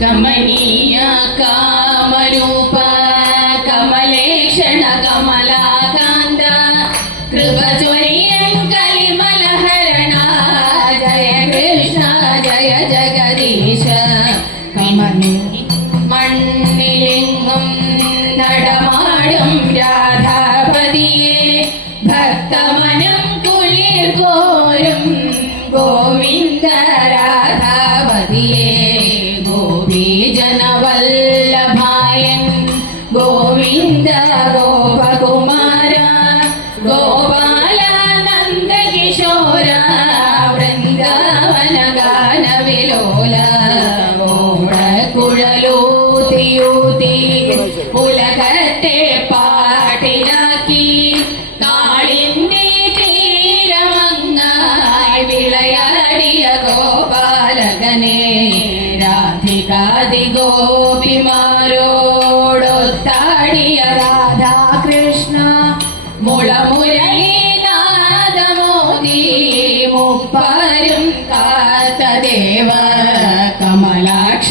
കമനീയ കാമരൂപ കമലേക്ഷണ കമലാകാന്ത കൃപചൊരിയൻ കലിമലഹരണ ജയ കൃഷ്ണ ജയ ജഗദീശ. നടമാടും രാധാപതിയെ ഭക്തമനം കുളിർ കോരും ഗോവിന്ദ രാധാപതിയെ. കുഴലൂത്തിയൂത്തി ഉലകത്തെ പാട്ടിലാക്കി. നാളിന്റെ തീരമങ്ങായി വിളയാടിയ ഗോപാലകനെ രാധികാതി ഗോപിമാരോടൊത്താടിയ രാധാകൃഷ്ണ. മുളമുരളീനാദമോദി മുപ്പാരും കാത്ത ദേവ കമലാക്ഷ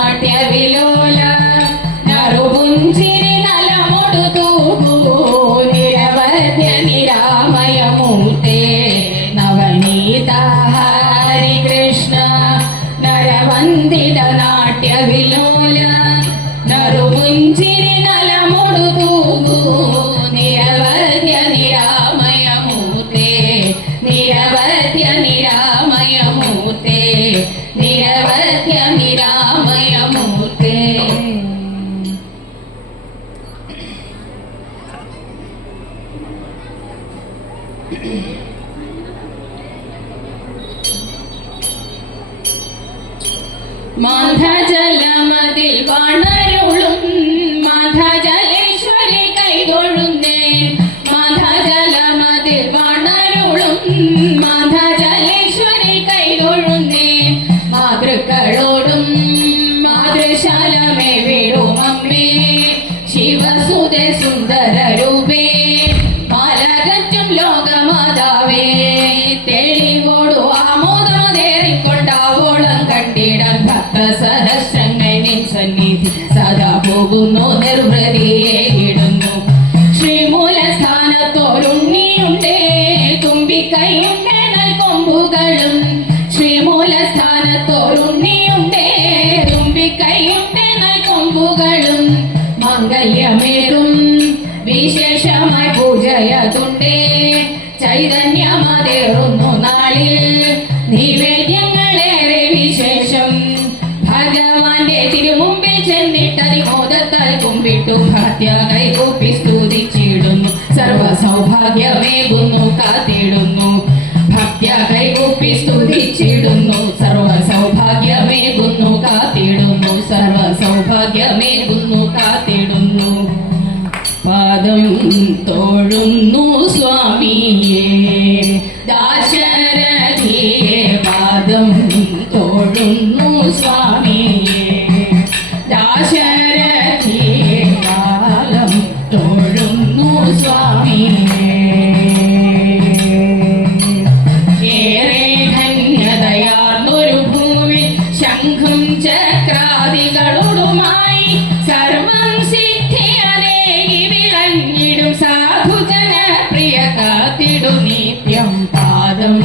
നരവന്ദിത നാട്യ വിലോല നറുപുഞ്ചിരി നലമൊടു തൂകൂ നിരവധ്യ നിരാമയമൂർത്തേ നിരവധ്യ നിരാമയമൂർത്തേ നിരവധ്യ നിരാമയമൂർത്തേ. മാധജലമതിൽ വണരുളും. മാധജലേശ്വരി മാധജലമതിൽ മാധജലേശ്വരി കൈതൊഴുന്നേ. മാതൃക്കളോടും മാതൃശാലമേ വീടും അമ്മേ ശിവസുത സുന്ദര തുമ്പിക്കൈയുണ്ടേ കൊമ്പുകളും മംഗല്യമേറും. വിശേഷമായി പൂജയതുണ്ടേ. ചൈതന്യമതേറുന്നു നാളിൽ. നിവേദ്യങ്ങളേറെ വിശേഷം. ഭഗവാന്റെ തിരുമുമ്പിൽ ചെന്നിട്ടതിമോദത്താൽ കുമ്പിട്ടു. ഭക്ത്യ കൈകൂപ്പി സ്തുതിച്ചിടുന്നു. സർവ സൗഭാഗ്യമേകുന്നു കാത്തിടുന്നു. ഭക്തിയ കൈകൂപ്പി സ്തുതിച്ചിടുന്നു. സർവ സൗഭാഗ്യമേകുന്നു ദാശരഥിയെ പാദം തോഴുന്നു నిత్యం పాదం